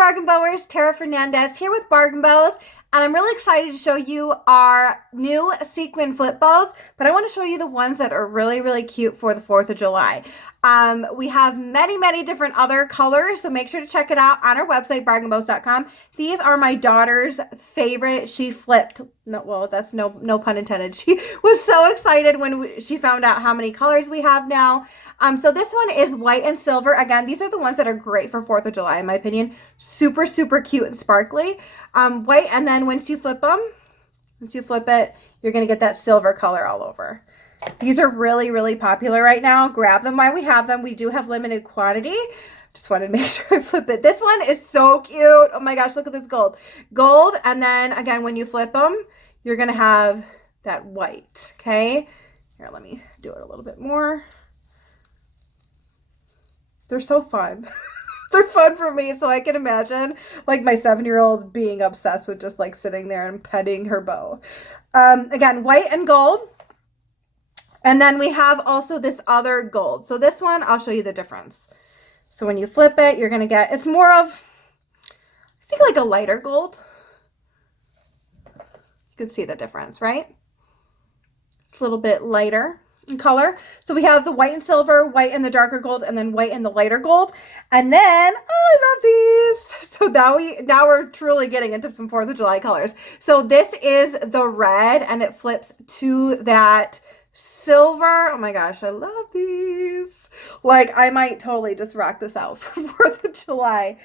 Bargain Bowers, Tara Fernandez here with BargainBows, and I'm really excited to show you our new sequin flip bows, but I want to show you the ones that are really, really cute for the 4th of July. We have many different other colors, so make sure to check it out on our website, BargainBows.com. These are my daughter's favorite. She flipped, no, well, that's no pun intended. She was so excited when she found out how many colors we have now. So this one is white and silver. Again, these are the ones that are great for 4th of July, in my opinion. Super cute and sparkly. White, and then once you flip it, you're going to get that silver color all over. These are really popular right now. Grab them while we have them. We do have limited quantity. Just wanted to make sure I flip it. This one is so cute. Oh my gosh, look at this gold. Gold, and then again, when you flip them, you're going to have that white, okay? Here, let me do it a little bit more. They're so fun. They're fun for me, so I can imagine like my 7-year-old being obsessed with just like sitting there and petting her bow. Again, white and gold. And then we have also this other gold. So this one, I'll show you the difference. So when you flip it, you're going to get, it's more of, I think like a lighter gold. You can see the difference, right? It's a little bit lighter in color. So we have the white and silver, white and the darker gold, and then white and the lighter gold. And then, oh, I love these. So now we're truly getting into some 4th of July colors. So this is the red, and it flips to that silver. Oh my gosh, I love these. Like, I might totally just rock this out for 4th of July.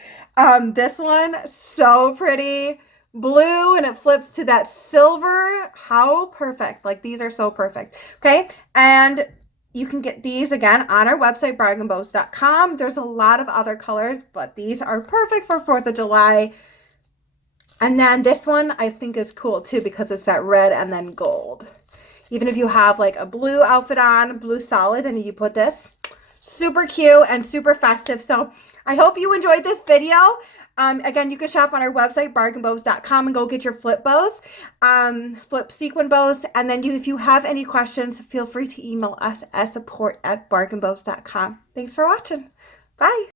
This one, so pretty. Blue, and it flips to that silver. How perfect. Like, these are so perfect. Okay, and you can get these again on our website, BargainBows.com. There's a lot of other colors, but these are perfect for 4th of July. And then this one I think is cool too, because it's that red and then gold. Even if you have like a blue outfit on, blue solid, and you put this, super cute and super festive. So I hope you enjoyed this video. Again, you can shop on our website, BargainBows.com, and go get your flip bows, flip sequin bows. And then if you have any questions, feel free to email us at support@BargainBows.com. Thanks for watching. Bye.